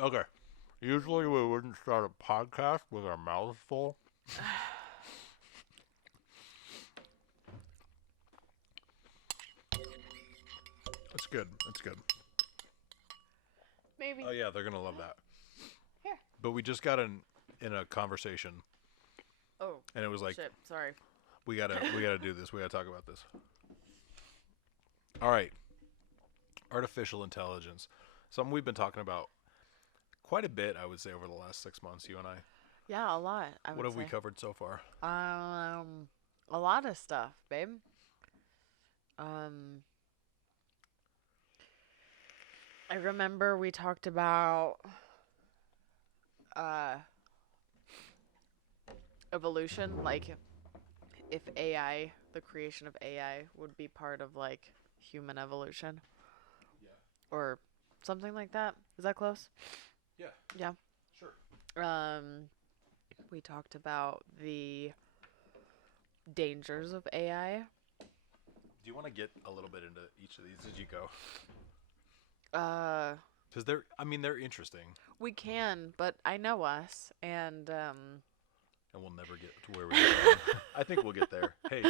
Okay. Usually we wouldn't start a podcast with our mouths full. It's good. It's good. Maybe. Oh yeah, they're gonna love that. Here. But we just got in a conversation, Oh, and it was like shit. Sorry. we gotta do this. We gotta talk about this. All right. Artificial intelligence. Something we've been talking about quite a bit, I would say, over the last 6 months. You and I. Yeah, a lot, I What would have we say. covered so far? A lot of stuff, babe. Um, I remember we talked about uh evolution, like if AI, the creation of AI, would be part of like human evolution or something like that. Is that close? Yeah. Yeah. Sure. We talked about the dangers of AI. Do you want to get a little bit into each of these as you go? Uh, Because they're interesting, we can, but I know us, and and we'll never get to where we're going. I think we'll get there. Hey,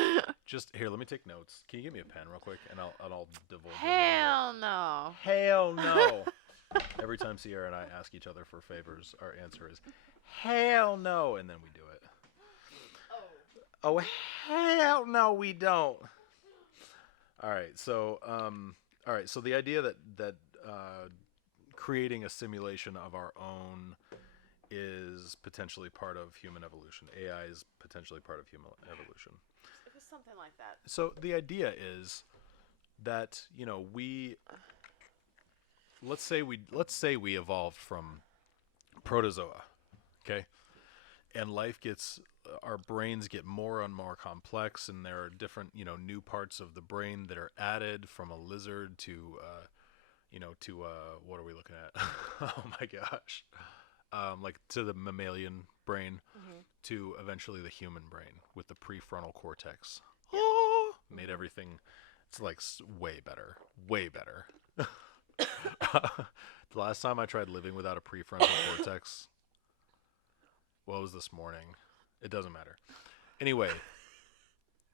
just here. Let me take notes. Can you give me a pen real quick, and I'll divulge a little hell no. bit. Hell no. Every time Sierra and I ask each other for favors, our answer is hell no, and then we do it. Oh hell no, we don't. All right. So the idea that creating a simulation of our own is potentially part of human evolution. AI is potentially part of human evolution. It was something like that. So the idea is that we let's say we evolved from protozoa, okay, and life gets our brains get more and more complex, and there are different new parts of the brain that are added from a lizard to what are we looking at? Oh my gosh, like to the mammalian brain Mhm. to eventually the human brain with the prefrontal cortex. Yeah. Oh, made Mhm. everything. It's like way better, way better. The last time I tried living without a prefrontal cortex, well, it was this morning. It doesn't matter. Anyway,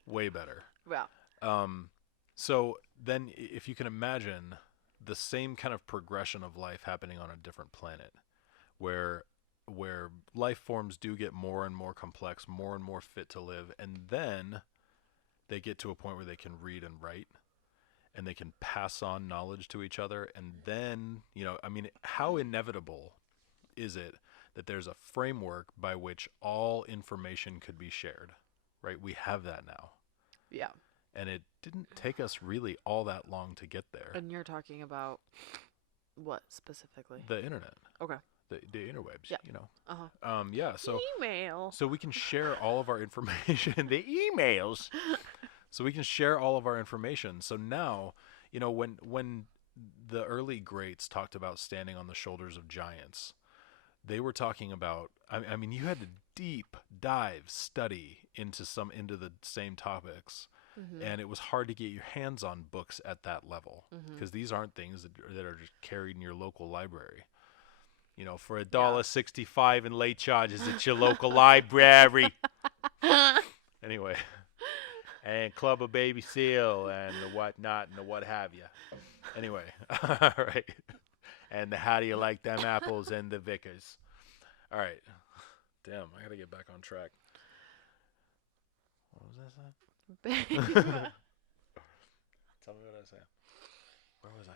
way better. Yeah. Um, so then, if you can imagine the same kind of progression of life happening on a different planet, where life forms do get more and more complex, more and more fit to live, and then they get to a point where they can read and write, and they can pass on knowledge to each other, and then I mean, how inevitable is it that there's a framework by which all information could be shared, right? We have that now, Yeah. and it didn't take us really all that long to get there. And you're talking about what specifically? The internet, Okay. the interwebs, Yeah. Uh-huh. yeah. So Email. we can share all of our information, the emails. So we can share all of our information. So now, when the early greats talked about standing on the shoulders of giants, they were talking about. I mean, you had to deep dive study into the same topics, Mhm. and it was hard to get your hands on books at that level Mhm. because these aren't things that are just carried in your local library. For Yeah. $1.65 in late charges at your local library. Anyway, and Club of Baby Seal and the whatnot and the what have you. Anyway, all right. And the how do you like them apples and the Vickers. All right. Damn, I gotta get back on track. What was that saying? Tell me what I was saying. Where was I?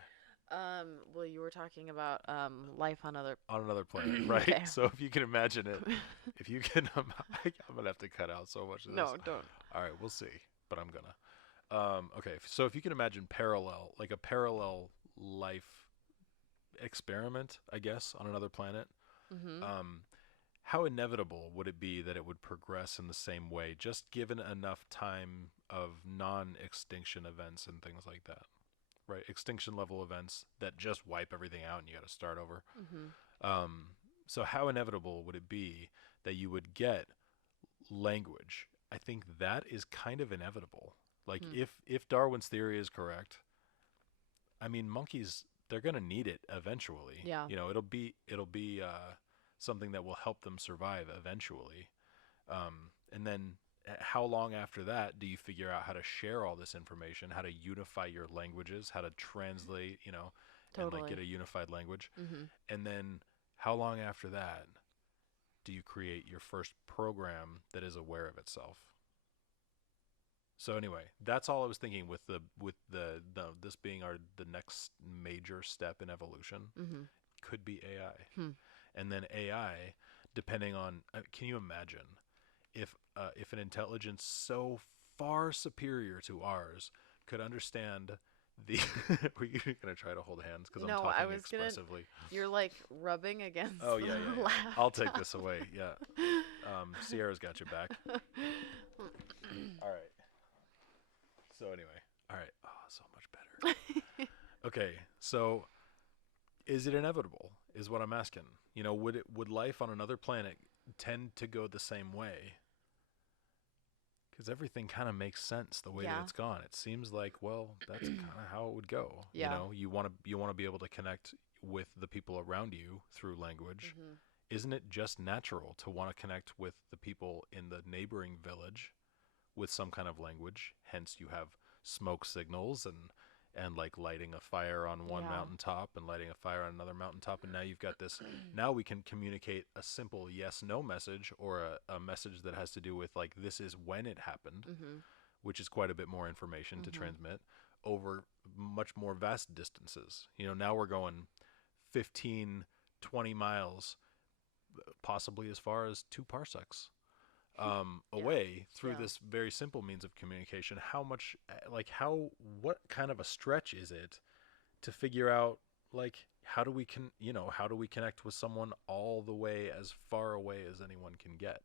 Well, you were talking about life on other. On another planet, right? Okay. So if you can imagine it, if you can, I'm gonna have to cut out so much of this. No, don't. All right, we'll see, but I'm gonna. Okay, so if you can imagine like a parallel life experiment, I guess, on another planet, Mhm. um, how inevitable would it be that it would progress in the same way, just given enough time of non-extinction events and things like that, right? Extinction level events that just wipe everything out and you got to start over. Mhm. Um, so how inevitable would it be that you would get language? I think that is kind of inevitable. Like Hmm. if Darwin's theory is correct, I mean monkeys they're going to need it eventually. Yeah. You know, it'll be something that will help them survive eventually. And then how long after that do you figure out how to share all this information, how to unify your languages, how to translate, you know, and like Totally. get a unified language? Mhm. And then how long after that do you create your first program that is aware of itself? So anyway, that's all I was thinking with the this being our the next major step in evolution Mhm. could be AI. Hmm. And then AI, depending on can you imagine if an intelligence so far superior to ours could understand the were you going to try to hold hands because I'm No, I talking was gonna. expressively? You're like rubbing against Oh the yeah, yeah, yeah. I'll take laptop. this away. Yeah. Sierra's got your back. All right. So anyway, all right. Oh, so much better. Okay, so is it inevitable? Is what I'm asking. You know, would life on another planet tend to go the same way? Because everything kind of makes sense the way that Yeah. it's gone. It seems like, well, that's kind of how it would go. You Yeah. know, you want to be able to connect with the people around you through language. Mhm. Isn't it just natural to want to connect with the people in the neighboring village with some kind of language? Hence, you have smoke signals and like lighting a fire on one Yeah. mountaintop and lighting a fire on another mountaintop, and now you've got this. Now we can communicate a simple yes no message, or a message that has to do with like this is when it happened, Mhm. which is quite a bit more information to Mhm. transmit over much more vast distances. You know, now we're going 15, 20 miles, possibly as far as 2 parsecs Yeah. away through Yeah. this very simple means of communication. How much, like, what kind of a stretch is it to figure out, like, how do we connect with someone all the way as far away as anyone can get?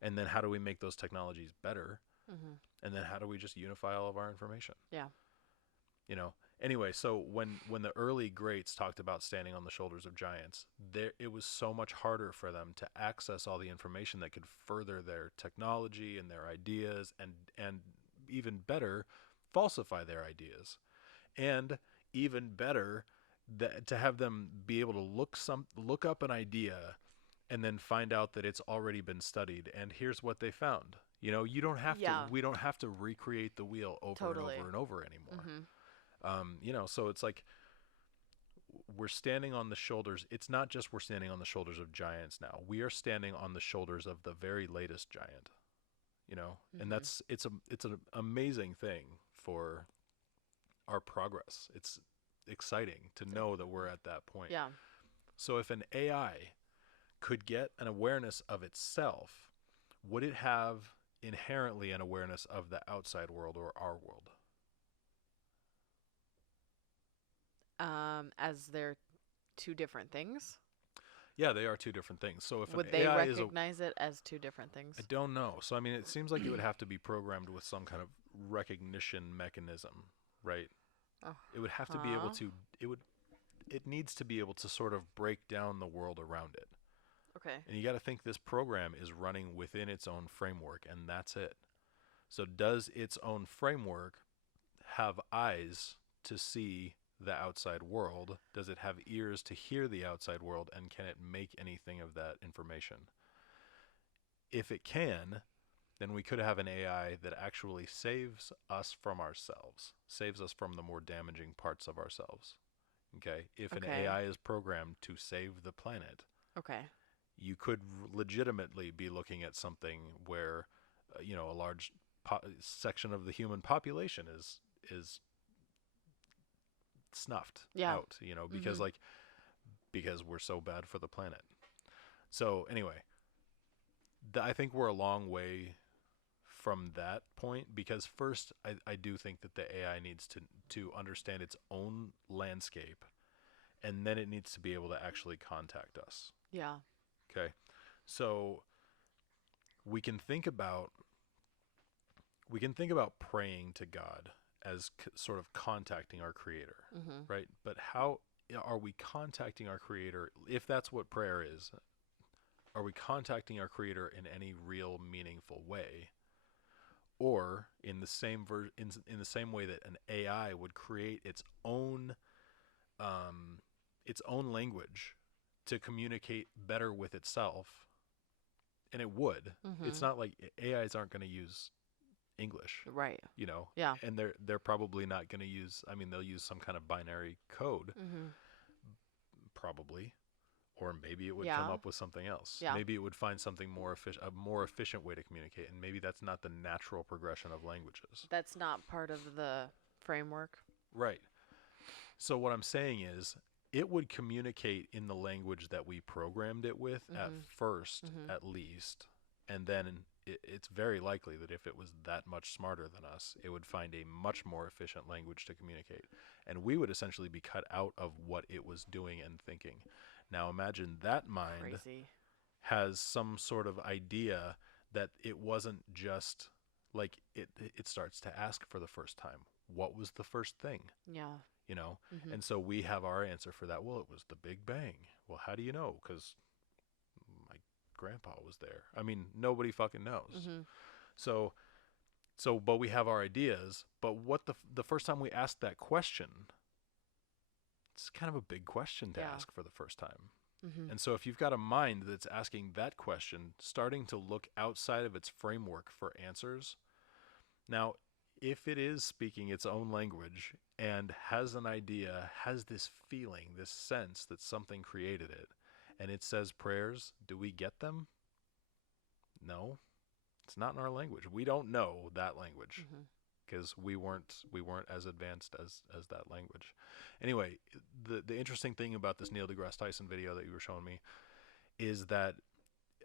And then how do we make those technologies better? Mhm. And then how do we just unify all of our information? Yeah. You know, anyway, so when the early greats talked about standing on the shoulders of giants, there it was so much harder for them to access all the information that could further their technology and their ideas, and even better, falsify their ideas, and even better, that to have them be able to look up an idea and then find out that it's already been studied, and here's what they found. You know, Yeah. we don't have to recreate the wheel over and over Totally. and over anymore. Mhm. You know, so it's like we're standing on the shoulders. It's not just we're standing on the shoulders of giants now. We are standing on the shoulders of the very latest giant. You know, and Mhm. it's an amazing thing for our progress. It's exciting to know that we're at that point. Yeah. So if an AI could get an awareness of itself, would it have inherently an awareness of the outside world or our world? As they're two different things. Yeah, they are two different things. So if an Would they AI is a recognize it as two different I things? don't know. So I mean, it seems like it would have to be programmed with some kind of recognition mechanism, right? It would have to be able Uh-huh. to. It needs to be able to sort of break down the world around it. Okay. And you got to think this program is running within its own framework, and that's it. So does its own framework have eyes to see the outside world? Does it have ears to hear the outside world? And can it make anything of that information? If it can, then we could have an AI that actually saves us from ourselves, saves us from the more damaging parts of ourselves. Okay? If an Okay. AI is programmed to save the planet, Okay. you could legitimately be looking at something where, you know, a large section of the human population is snuffed Yeah. out, you know, Mhm. because we're so bad for the planet. So anyway, I think we're a long way from that point because first I do think that the AI needs to understand its own landscape, and then it needs to be able to actually contact us. Yeah. Okay. So we can think about praying to God as sort of contacting our creator, Mhm. right? But how are we contacting our creator if that's what prayer is? Are we contacting our creator in any real meaningful way? Or in the same in the same way that an AI would create its own its own language to communicate better with itself, and it would. It's Mhm. not like AIs aren't going to use English, Right. you know, Yeah. and they're probably not going to use. I mean, they'll use some kind of binary code, Mhm. probably, or maybe it would come Yeah. up with something else. Yeah. Maybe it would find something more efficient, a more efficient way to communicate, and maybe that's not the natural progression of languages. That's not part of the framework. Right. So what I'm saying is it would communicate in the language that we programmed it with at Mhm. first, Mhm. at least, and then it's very likely that if it was that much smarter than us, it would find a much more efficient language to communicate. And we would essentially be cut out of what it was doing and thinking. Now imagine that mind Crazy. has some sort of idea that it wasn't just like it starts to ask for the first time, what was the first thing, Yeah. you know? Mhm. And so we have our answer for that. Well, it was the Big Bang. Well, how do you know? Because my grandpa was there. I mean, nobody fucking knows. Mhm. So but we have our ideas, but what the first time we asked that question, it's kind of a big question to Yeah. ask for the first time. Mhm. And so if you've got a mind that's asking that question, starting to look outside of its framework for answers. Now, if it is speaking its own language and has an idea, has this feeling, this sense that something created it, and it says prayers, do we get them? No. It's not in our language. We don't know that language Mhm. because we weren't as advanced as that language. Anyway, the interesting thing about this Neil deGrasse Tyson video that you were showing me is that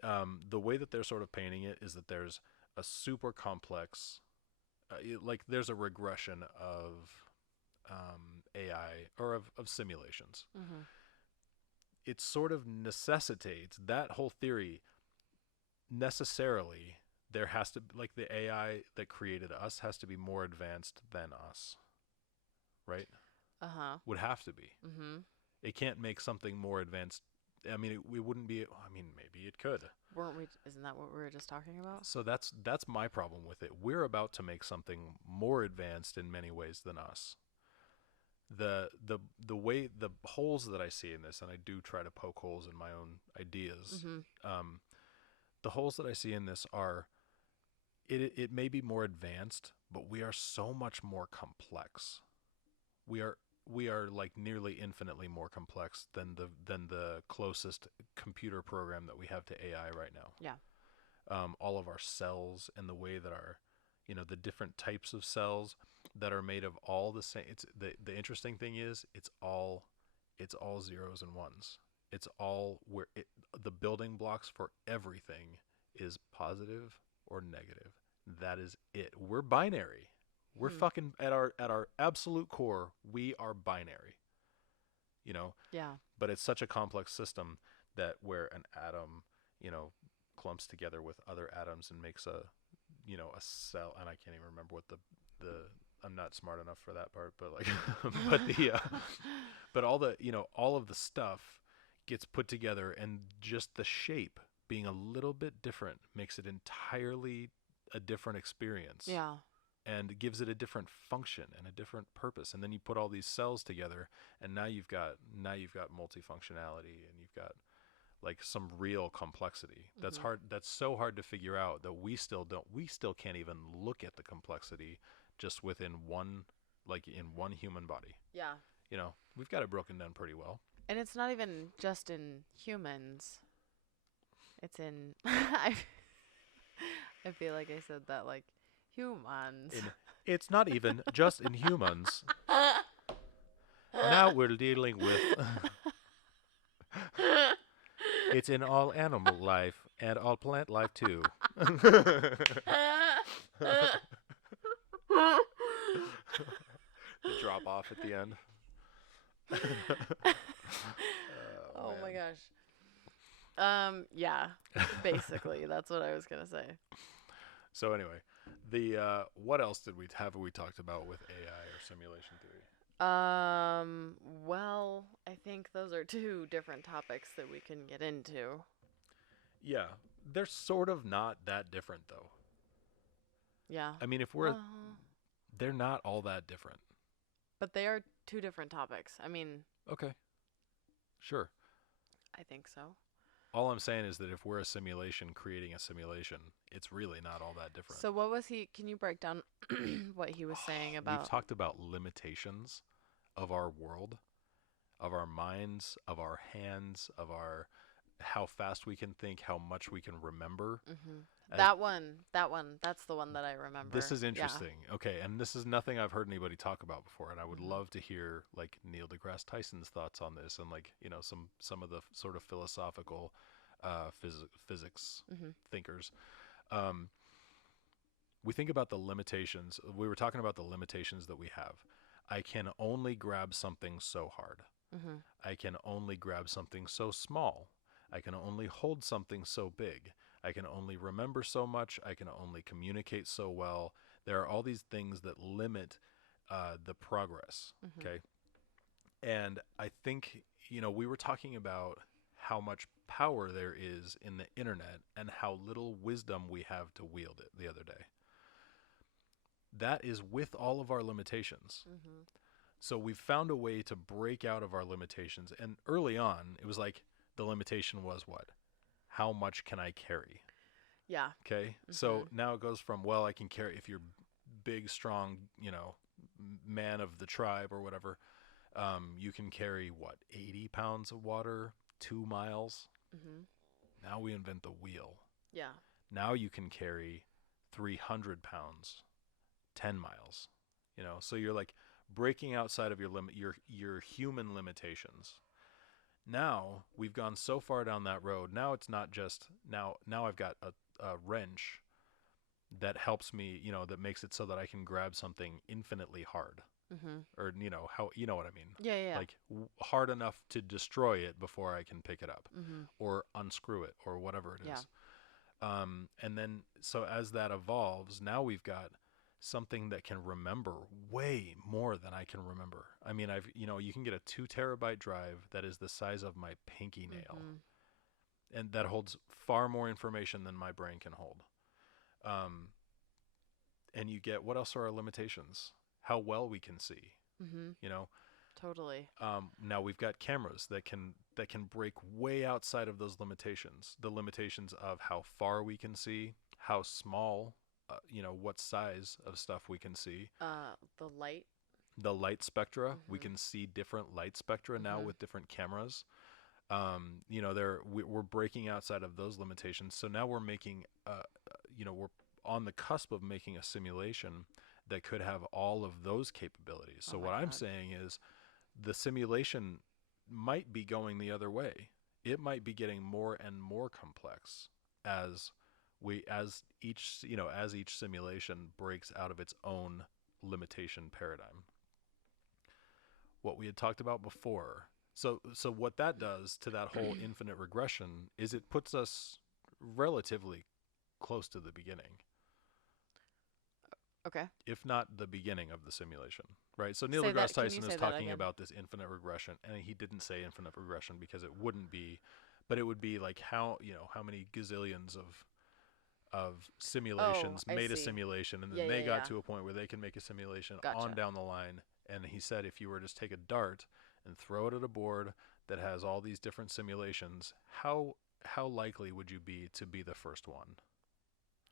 the way that they're sort of painting it is that there's a super complex, like there's a regression of AI or of simulations. Mhm. It sort of necessitates that whole theory necessarily. There has to, like, the AI that created us has to be more advanced than us, right? Uh-huh. Would have to be. Mhm. It can't make something more advanced. I mean, we wouldn't be. I mean, maybe it could. Weren't we? Isn't that what we were just talking about? So that's my problem with it. We're about to make something more advanced in many ways than us. The way the holes that I see in this, and I do try to poke holes in my own ideas. Mhm. Um, the holes that I see in this are it may be more advanced, but we are so much more complex. We are like nearly infinitely more complex than the closest computer program that we have to AI right now. Yeah. All of our cells and the way that our, the different types of cells that are made of all the same. It's the interesting thing is it's all zeros and ones. It's all the building blocks for everything is positive or negative. That is it. We're binary. We're Mhm. fucking at our absolute core, we are binary. You know, Yeah. but it's such a complex system that where an atom, you know, clumps together with other atoms and makes a cell, and I can't even remember what the I'm not smart enough for that part, but like but but all of the stuff gets put together, and just the shape being a little bit different makes it entirely a different experience Yeah. and gives it a different function and a different purpose. And then you put all these cells together, and now you've got multifunctionality, and you've got like some real complexity. That's Mhm. hard. That's so hard to figure out that we still can't even look at the complexity just within in one human body. Yeah. We've got it broken down pretty well. And it's not even just in humans. It's in I feel like I said that like humans. It's not even just in humans. Now we're dealing with it's in all animal life and all plant life too. The drop off at the end. Oh, Oh my man. gosh. Yeah. Basically, that's what I was gonna say. So anyway, the what else have we talked about with AI or simulation theory? Well, I think those are two different topics that we can get into. Yeah, they're sort of not that different though. Yeah. I mean, they're not all that different. But they are two different topics. I mean, Okay, sure. I think so. All I'm saying is that if we're a simulation creating a simulation, it's really not all that different. So what was he? Can you break down what he was saying We've about? talked about limitations of our world, of our minds, of our hands, of our how fast we can think, how much we can remember. Hmm. As That one, that's the one that I this remember. is Yeah. interesting. Okay, and this is nothing I've heard anybody talk about before, and I would Hmm. love to hear like Neil deGrasse Tyson's thoughts on this, and like some of the sort of philosophical physics Hmm. thinkers. Um, we think about the limitations. We were talking about the limitations that we have. I can only grab something so hard. Hmm. I can only grab something so small. I can only hold something so big. I can only remember so much. I can only communicate so well. There are all these things that limit the progress. Hmm. Okay. And I think, we were talking about how much power there is in the internet and how little wisdom we have to wield it the other day. That is with all of our limitations. Hmm. So we've found a way to break out of our limitations. And early on, it was like the limitation was what? How much can I carry? Yeah. Okay. Hmm. So now it goes from, well, I can carry, if you're big, strong, man of the tribe or whatever, you can carry what, 80 pounds of water, 2 miles. Hmm. Now we invent the wheel. Yeah. Now you can carry 300 pounds, 10 miles. So you're like breaking outside of your human limitations. Now we've gone so far down that road. Now it's not just now I've got a wrench that helps me, that makes it so that I can grab something infinitely hard, Hmm. or how, what I mean, Yeah. Yeah. like hard enough to destroy it before I can pick it up, Hmm. or unscrew it, or whatever it Yeah. is. And then, so as that evolves, now we've got something that can remember way more than I can remember. I mean, you can get a 2 terabyte drive that is the size of my pinky nail, Hmm. and that holds far more information than my brain can hold. Um, and you get, what else are our limitations? How well we can see, Hmm. you know. Totally. Now we've got cameras that can break way outside of those limitations. The limitations of how far we can see, how small, what size of stuff we can see. The light. The light spectra, we Hmm. can see different light spectra now Hmm. with different cameras. We're breaking outside of those limitations. So now we're making, we're on the cusp of making a simulation that could have all of those capabilities. Oh So my what I'm God. saying is the simulation might be going the other way. It might be getting more and more complex as each simulation breaks out of its own limitation paradigm. What we had talked about before. So what that does to that whole infinite regression is it puts us relatively close to the beginning, Okay. if not the beginning of the simulation, right? So Neil Say deGrasse that. Can you Tyson is say that talking again? about this infinite regression, and he didn't say infinite regression because it wouldn't be, but it would be like how many gazillions of Oh, simulations I made a see. simulation, and Yeah. then Yeah. they got Yeah. to a point where they can make a simulation on Gotcha. down the line. And he said if you were to just take a dart and throw it at a board that has all these different simulations, how likely would you be to be the first one?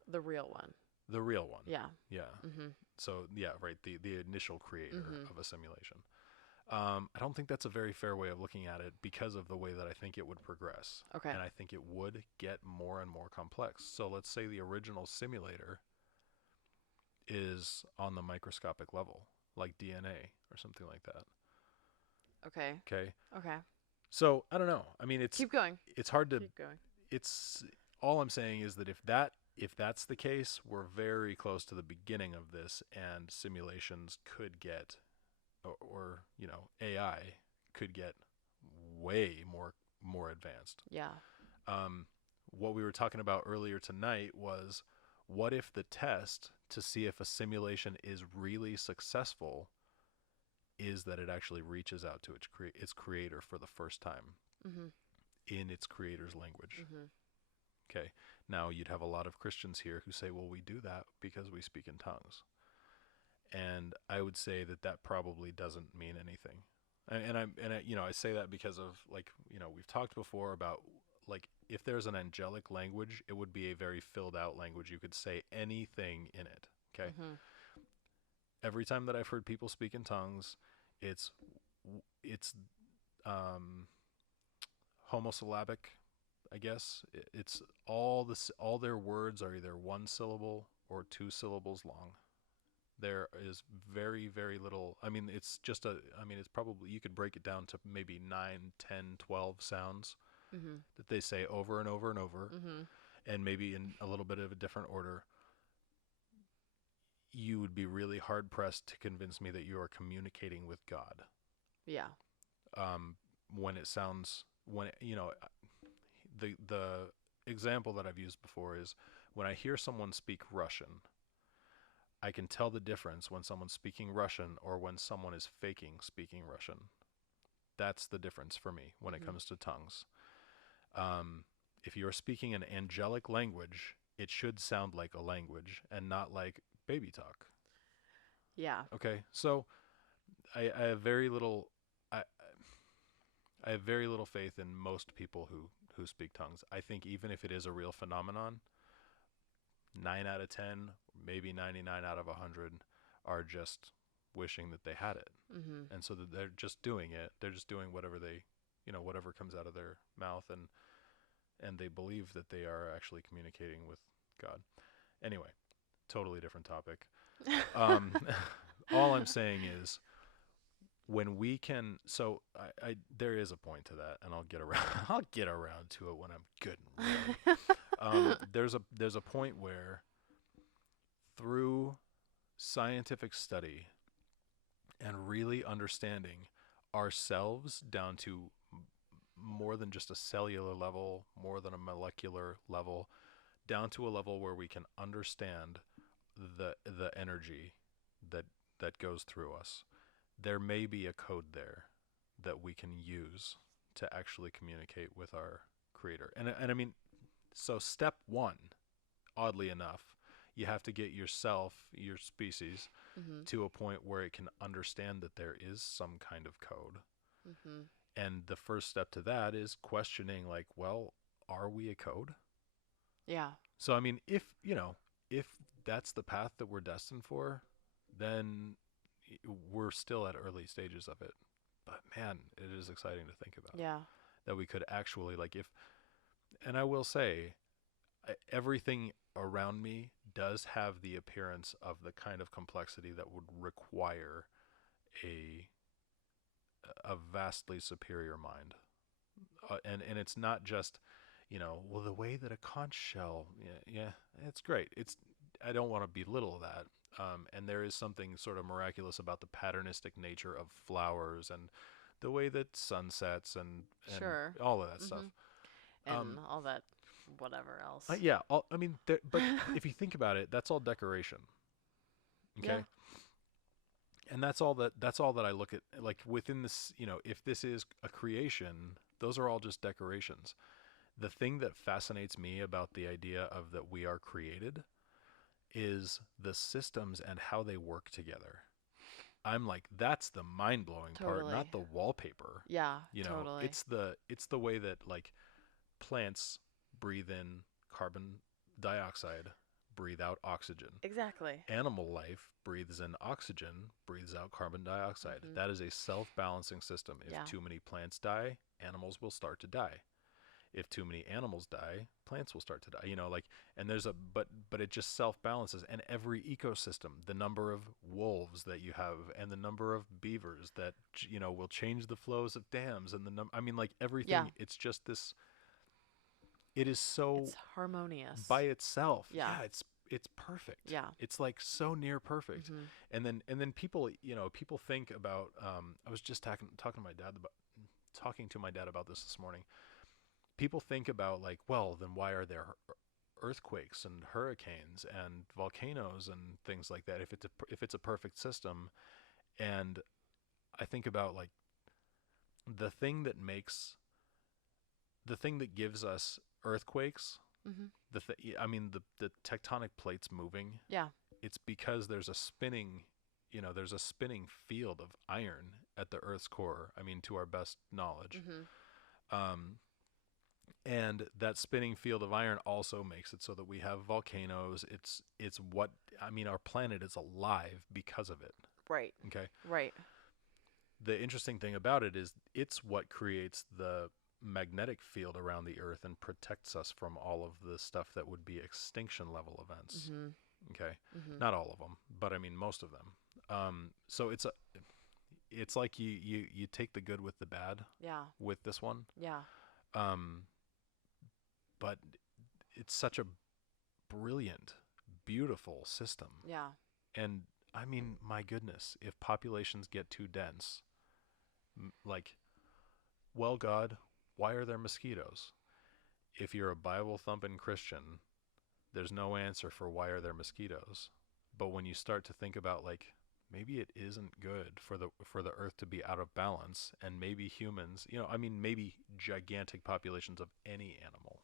The real one. The real one. Yeah. Yeah. Mhm. So yeah, right. The initial creator Mhm. of a simulation. I don't think that's a very fair way of looking at it because of the way that I think it would progress, Okay. and I think it would get more and more complex. So let's say the original simulator is on the microscopic level, like DNA or something like that. Okay. Okay. Okay. So I don't know. I mean, it's Keep going. it's hard to. Keep going. It's all I'm saying is that if that's the case, we're very close to the beginning of this, and simulations could get, or AI could get way more advanced. Yeah. What we were talking about earlier tonight was, what if the test to see if a simulation is really successful is that it actually reaches out to its creator for the first time Mhm. in its creator's language. Mhm. Okay. Now you'd have a lot of Christians here who say, well, we do that because we speak in tongues. And I would say that probably doesn't mean anything. I say that because of, like, we've talked before about, like, if there's an angelic language, it would be a very filled out language. You could say anything in it. Okay. Mhm. Every time that I've heard people speak in tongues, it's it's um homosyllabic, I guess. It's all their words are either one syllable or two syllables long. There is very, very little. I mean, it's probably, you could break it down to maybe 9, 10, 12 sounds Mhm. that they say over and over and over, Mhm. and maybe in a little bit of a different order. You would be really hard pressed to convince me that you are communicating with God. Yeah. Um, when it sounds, the example that I've used before is when I hear someone speak Russian, I can tell the difference when someone's speaking Russian or when someone is faking speaking Russian. That's the difference for me when it Mhm. comes to tongues. Um, if you're speaking an angelic language, it should sound like a language and not like baby talk. Yeah. Okay, so I have very little. I have very little faith in most people who speak tongues. I think even if it is a real phenomenon, 9 out of 10, maybe 99 out of 100, are just wishing that they had it, Mhm. and so that they're just doing it. They're just doing whatever whatever comes out of their mouth, and they believe that they are actually communicating with God. Anyway, totally different topic. Um, all I'm saying is, when we can, so there is a point to that, and I'll get around I'll get around to it when I'm good and ready. There's a point where, through scientific study and really understanding ourselves down to more than just a cellular level, more than a molecular level, down to a level where we can understand the energy that goes through us. There may be a code there that we can use to actually communicate with our creator. And I mean, so step 1, oddly enough, you have to get yourself, your species, Mhm. to a point where it can understand that there is some kind of code. Mhm. And the first step to that is questioning, like, well, are we a code? Yeah. So I mean, if that's the path that we're destined for, then we're still at early stages of it. But man, it is exciting to think about Yeah. that we could actually, like, if, and I will say, everything around me does have the appearance of the kind of complexity that would require a vastly superior mind. And it's not just, well, the way that a conch shell, yeah, it's great. I don't want to belittle that. And there is something sort of miraculous about the patternistic nature of flowers and the way that sunsets and Sure. all of that stuff. Mhm. Um, And all that whatever else. yeah, I mean, but if you think about it, that's all decoration. Yeah. Okay, and that's all that I look at, like, within this. If this is a creation, those are all just decorations. The thing that fascinates me about the idea of that we are created is the systems and how they work together. I'm like, that's the mind-blowing part, Totally. not the wallpaper. Yeah, totally. It's the way that, like, plants breathe in carbon dioxide, breathe out oxygen. Exactly. Animal life breathes in oxygen, breathes out carbon dioxide. Mhm. That is a self-balancing system. If Yeah. too many plants die, animals will start to die. If too many animals die, plants will start to die. Like, and there's a but it just self-balances. And every ecosystem, the number of wolves that you have and the number of beavers that will change the flows of dams, and I mean, like, Yeah. everything, it's just this, it is so It's harmonious. by itself. Yeah. Yeah, it's perfect. Yeah. It's like so near perfect. Mhm. And then people, people think about, I was just talking to my dad about this morning. People think about, like, well, then why are there earthquakes and hurricanes and volcanoes and things like that if it's a perfect system? And I think about, like, the thing that makes the thing that gives us earthquakes, Mhm. I mean, the tectonic plates moving. Yeah. It's because there's a spinning field of iron at the Earth's core. I mean, to our best knowledge. Mhm. Um, and that spinning field of iron also makes it so that we have volcanoes. It's what I mean. Our planet is alive because of it. Right. Okay. Right. The interesting thing about it is it's what creates the magnetic field around the Earth and protects us from all of the stuff that would be extinction level events. Mhm. Okay, Mhm. not all of them, but I mean most of them. So it's like you take the good with the bad Yeah. with this one. Yeah. Um, but it's such a brilliant, beautiful system. Yeah. And I mean, my goodness, if populations get too dense, like, well, God, why are there mosquitoes? If you're a Bible thumping Christian, there's no answer for why are there mosquitoes. But when you start to think about like maybe it isn't good for the earth to be out of balance, and maybe humans, I mean, maybe gigantic populations of any animal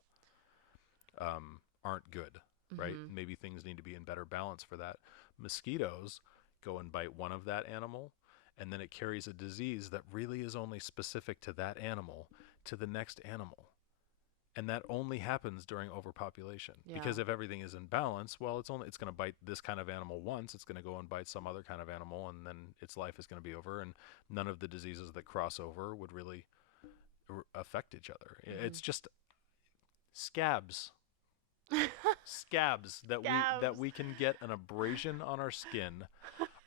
aren't good, right? Mhm. Maybe things need to be in better balance for that. Mosquitoes go and bite one of that animal, and then it carries a disease that really is only specific to that animal to the next animal. And that only happens during overpopulation. Yeah. Because if everything is in balance, well, it's going to bite this kind of animal once, it's going to go and bite some other kind of animal, and then its life is going to be over, and none of the diseases that cross over would really affect each other. It's Mhm. just scabs. Scabs that Scabs. we can get an abrasion on our skin.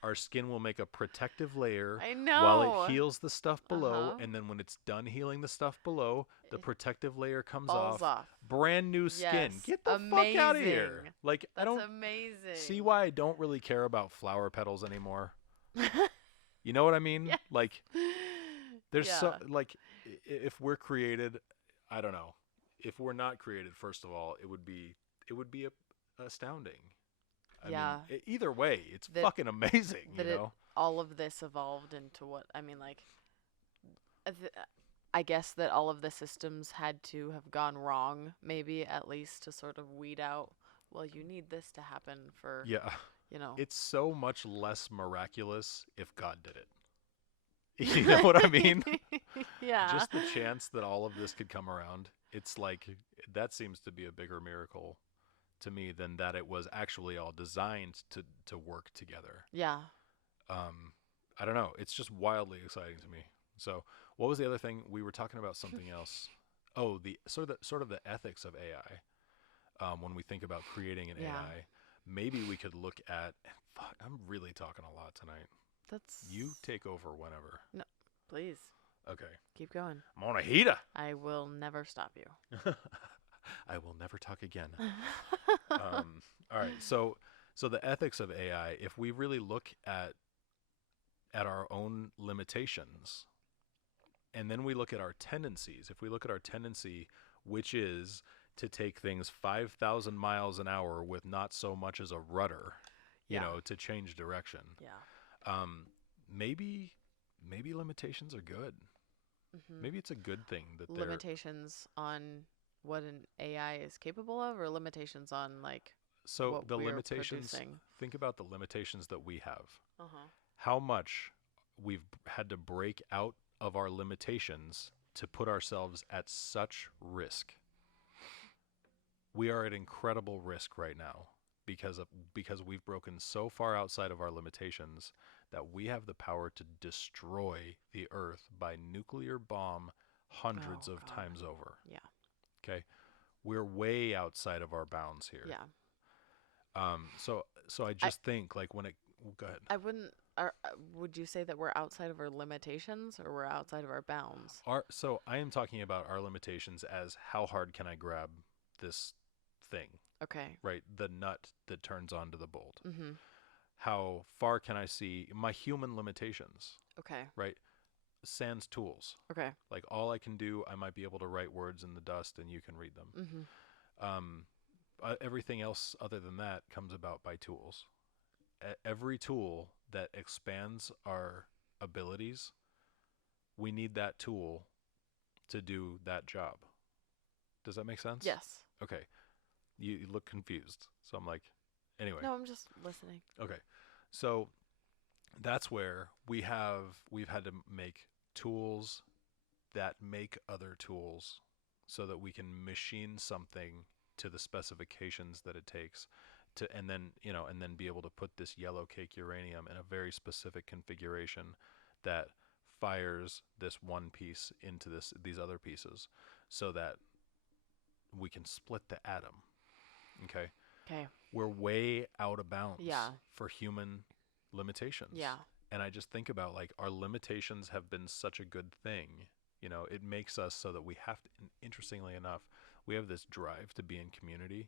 Our skin will make a protective layer I while know. it heals the stuff below, Uh-huh. and then when it's done healing the stuff below, the It protective layer comes falls off. off. Brand new skin. Yes. Get the fuck out of here. Amazing. Like, I That's don't amazing. see why I don't really care about flower petals anymore. You know what I mean? Yes. Like, there's so Yeah. like if we're created, I don't know. If we're not created, first of all, it would be astounding. I mean, Yeah. either way, it's That fucking amazing, that it all of this evolved into what I mean, like I guess that all of the systems had to have gone wrong, maybe at least to sort of weed out. Well, you need this to happen for Yeah. you know. It's so much less miraculous if God did it. You know what I mean? Yeah. Just the chance that all of this could come around, it's like that seems to be a bigger miracle to me than that it was actually all designed to work together. Yeah. Um, I don't know. It's just wildly exciting to me. So, what was the other thing we were talking about? Something else. Oh, the sort of the ethics of AI. When we think about creating an Yeah. AI, maybe we could look at. Fuck, I'm really talking a lot tonight. That's You take over whenever. No, please. Okay. Keep going. I'm on a heater. I will never stop you. I will never talk again. All right. So the ethics of AI, if we really look at our own limitations, and then we look at our tendencies, if we look at our tendency, which is to take things 5,000 miles an hour with not so much as a rudder, Yeah. to change direction. Yeah. Maybe limitations are good. Mhm. Maybe it's a good thing that they're Limitations on what an AI is capable of, or limitations on like so what the we're limitations. producing. Think about the limitations that we have. Uh-huh. How much we've had to break out of our limitations to put ourselves at such risk. We are at incredible risk right now because we've broken so far outside of our limitations that we have the power to destroy the earth by nuclear bomb hundreds Oh, of God. times over. Yeah. Okay? We're way outside of our bounds here. Yeah. So I just think like when it go ahead. I wouldn't. Would you say that we're outside of our limitations, or we're outside of our bounds? So I am talking about our limitations as how hard can I grab this thing, Okay. right? The nut that turns onto the bolt. Mhm. How far can I see my human limitations, Okay. right? Sans tools. Okay. Like all I can do, I might be able to write words in the dust and you can read them. Mhm. Everything else other than that comes about by tools. Every tool that expands our abilities, we need that tool to do that job. Does that make sense? Yes. Okay. You look confused. So I'm like, anyway. No, I'm just listening. Okay. So that's where we've had to make tools that make other tools so that we can machine something to the specifications that it takes to, and then and then be able to put this yellow cake uranium in a very specific configuration that fires this one piece into these other pieces so that we can split the atom. Okay, Okay. we're way out of bounds Yeah. for human limitations. Yeah. And I just think about, like, our limitations have been such a good thing. It makes us so that we have to, interestingly enough, we have this drive to be in community.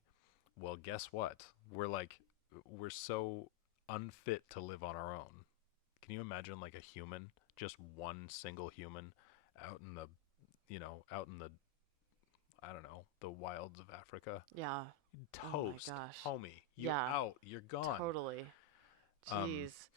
Well, guess what? We're so unfit to live on our own. Can you imagine, like, a human, just one single human out in the, out in the, I don't know, the wilds of Africa? Yeah. Oh my Toast, gosh. homie. You're Yeah. out. You're gone. Totally. Um, Jeez.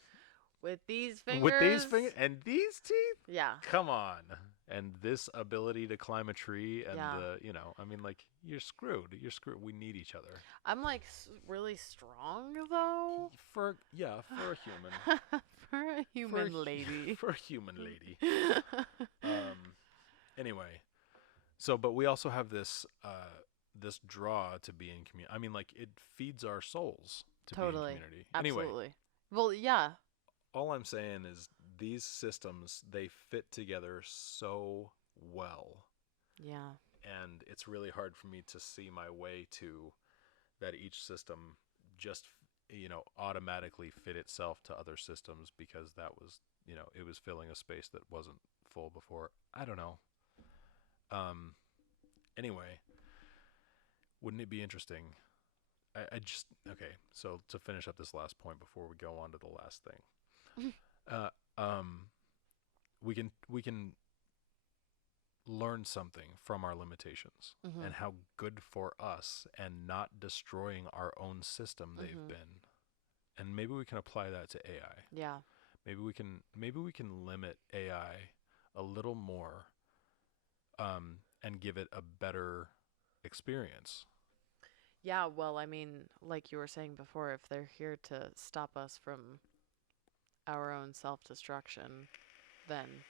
With these with these fingers. fingers and these teeth, Yeah. come on. And this ability to climb a tree and Yeah. I mean, like, you're screwed. You're screwed. We need each other. I'm like really strong though. For a human. For a human lady. For a human lady. Anyway, so but we also have this draw to be in community. I mean, like, it feeds our souls to be in Totally. community. Anyway, Absolutely. Well, yeah. all I'm saying is these systems, they fit together so well, Yeah. and it's really hard for me to see my way to that each system just automatically fit itself to other systems, because that was, it was filling a space that wasn't full before. I don't know. um Anyway, wouldn't it be interesting? I just, okay, so to finish up this last point before we go on to the last thing, uh um we can learn something from our limitations Mhm. and how good for us and not destroying our own system they've Mhm. been. And maybe we can apply that to AI. Yeah. Maybe we can limit AI a little more, and give it a better experience. Yeah, well, I mean, like you were saying before, if they're here to stop us from our own self-destruction, then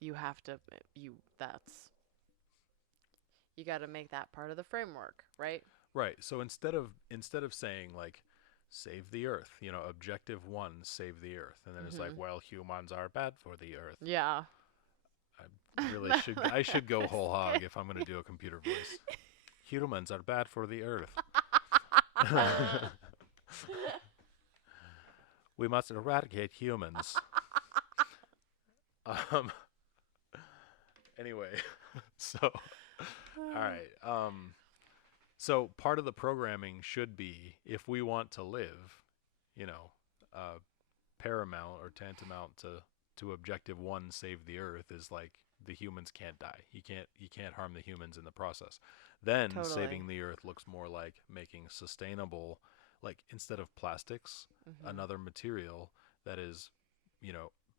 you have to you that's you got to make that part of the framework, right? Right. So instead of saying, like, save the earth, objective 1, save the earth, and then it's like, Mhm. well, humans are bad for the earth. Yeah. I should go whole hog Okay. if I'm going to do a computer voice. Humans are bad for the earth. We must eradicate humans. Um anyway, so all right. So part of the programming should be, if we want to live, you know, uh paramount or tantamount to objective 1, save the earth, is like, the humans can't die. You can't harm the humans in the process. Then Totally. saving the earth looks more like making sustainable, like, instead of plastics, Mhm. another material that is,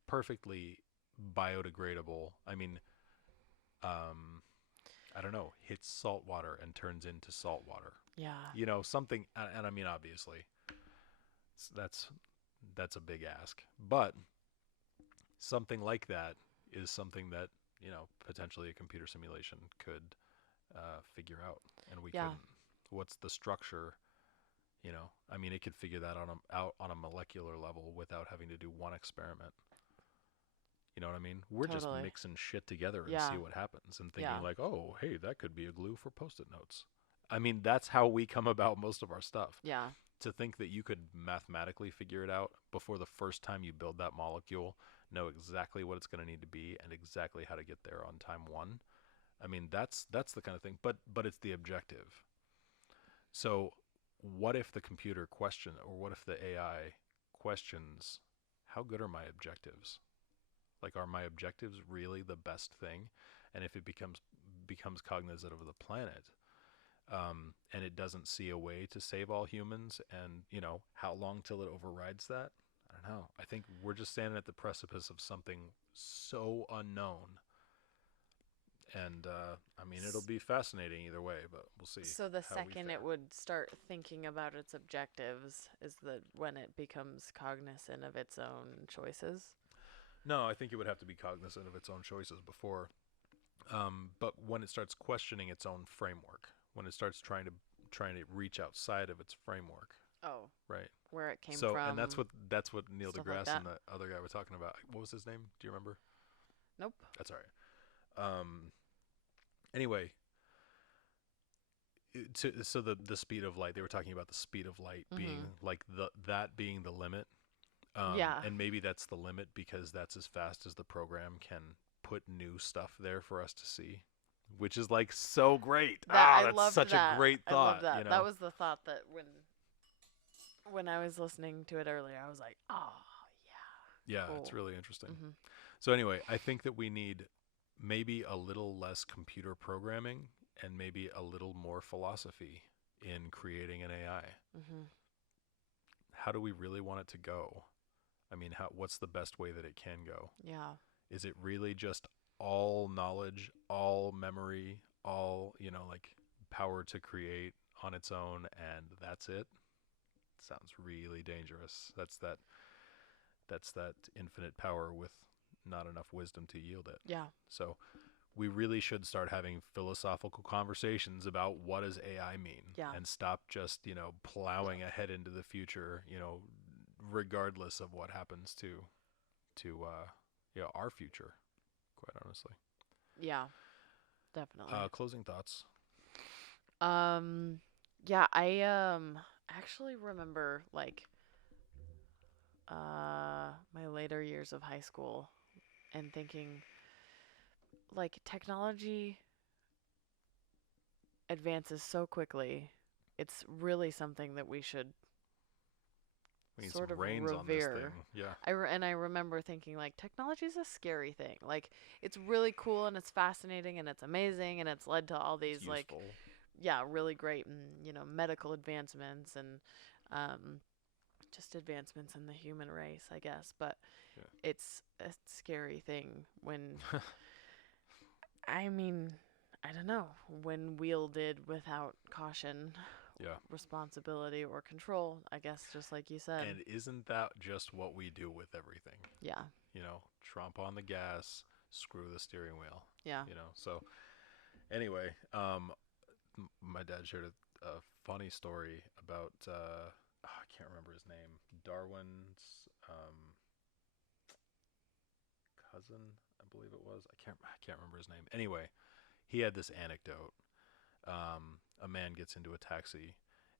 perfectly biodegradable. I mean, um I don't know, hits salt water and turns into salt water. Yeah. Something, and I mean, obviously, that's a big ask, but something like that is something that, potentially a computer simulation could figure out, and we Yeah. couldn't. What's the structure? I mean, it could figure that out on a molecular level without having to do one experiment. You know what I mean? We're just Totally. mixing shit together and see Yeah. what happens, and thinking, Yeah. like, oh, hey, that could be a glue for post-it notes. I mean, that's how we come about most of our stuff. Yeah. To think that you could mathematically figure it out before the first time you build that molecule, know exactly what it's going to need to be and exactly how to get there on time 1. I mean, that's the kind of thing, but it's the objective. So what if the computer question, or what if the AI questions, how good are my objectives? Like, are my objectives really the best thing? And if it becomes cognizant of the planet, and it doesn't see a way to save all humans, and how long till it overrides that? I don't know. I think we're just standing at the precipice of something so unknown, And I mean, it'll be fascinating either way, but we'll see. So the how we second fare. it would start thinking about its objectives is the when it becomes cognizant of its own choices. No, I think it would have to be cognizant of its own choices before. But when it starts questioning its own framework, when it starts trying to reach outside of its framework, Oh, right? where it came So, and from. that's what Neil Stuff like deGrasse that. and the other guy were talking about. What was his name? Do you remember? Nope. That's all right. Anyway, so the speed of light. They were talking about the speed of light being Mhm. like that being the limit. Yeah. And maybe that's the limit because that's as fast as the program can put new stuff there for us to see, which is like so great. That I That's loved such a that. great I love thought, you that. That know? was the thought that when I was listening to it earlier, I was like, "Oh, Yeah, yeah. it's Cool." really interesting. Mhm. So anyway, I think that we need maybe a little less computer programming and maybe a little more philosophy in creating an AI. Mhm. How do we really want it to go? I mean, what's the best way that it can go? Yeah. Is it really just all knowledge, all memory, all, like power to create on its own and that's it? Sounds really dangerous. That's that infinite power with not enough wisdom to yield it. Yeah. So, we really should start having philosophical conversations about what does AI mean Yeah. and stop just, plowing ahead into the future, regardless of what happens to our future, quite honestly. Yeah. Definitely. Closing thoughts. Um yeah, I actually remember like my later years of high school and thinking like technology advances so quickly. It's really something that we should We need sort some of reins on this thing. revere. Yeah. And I remember thinking like technology is a scary thing. Like it's really cool and it's fascinating and it's amazing and it's led to all It's these like useful. yeah, really great medical advancements and um just advancements in the human race, I guess, but it's a scary thing when I mean, I don't know, when wielded without caution, Yeah. responsibility or control, I guess just like you said. And isn't that just what we do with everything? Yeah. Trump on the gas, screw the steering wheel. Yeah. So anyway, my dad shared a funny story about I can't remember his name. Darwin's cousin, I believe it was. I can't remember his name. Anyway, he had this anecdote. A man gets into a taxi,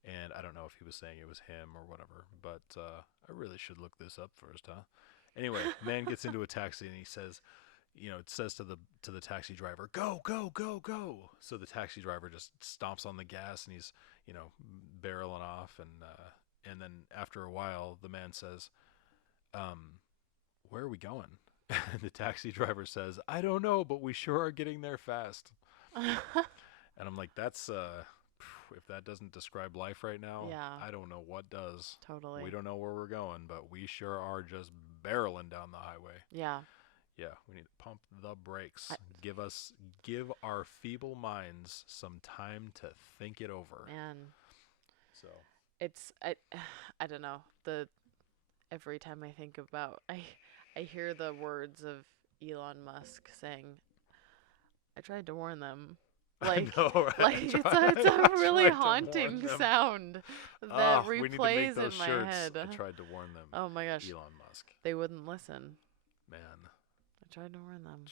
and I don't know if he was saying it was him or whatever, but I really should look this up first, huh? Anyway, man gets into a taxi and he says, it says to the taxi driver, "Go, go, go, go." So the taxi driver just stomps on the gas and he's, barreling off, and then after a while, the man says, "Where are we going?" And the taxi driver says, "I don't know, but we sure are getting there fast." And I'm like, that's if that doesn't describe life right now, Yeah, I don't know what does. totally. We don't know where we're going, but we sure are just barreling down the highway. Yeah. Yeah, we need to pump the brakes. I, Give our feeble minds some time to think it over. man, So, it's I don't know. The every time I think about I hear the words of Elon Musk saying, "I tried to warn them." I Like know, right? like it's a really haunting sound that We need to make replays those in my shirts. head. I tried to warn them. Oh my gosh, Elon Musk. they wouldn't listen. Man, I tried to warn them.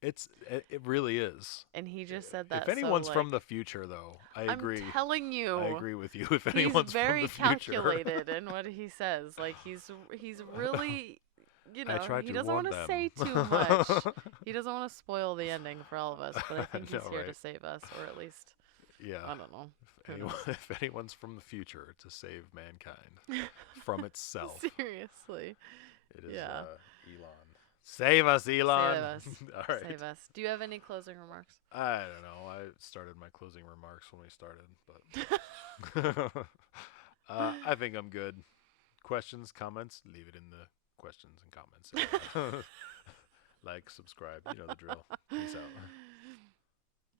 it really is. And he just said that If anyone's so from like the future, though, I I'm agree. telling you. I agree with you. If He's anyone's from very the future, calculated in what he says. Like he's really I tried he to doesn't warn want to them. say too much. He doesn't want to spoil the ending for all of us, but I think he's know, here to right? save us, or at least Yeah. I don't know. Who If anyone's from the future to save mankind from itself, Seriously. it is Yeah. Elon. Save us, Elon. Save us. All right. Save us. Do you have any closing remarks? I don't know. I started my closing remarks when we started, but I think I'm good. Questions, comments, leave it in the questions and comments. Like, subscribe. You know the drill. Peace out.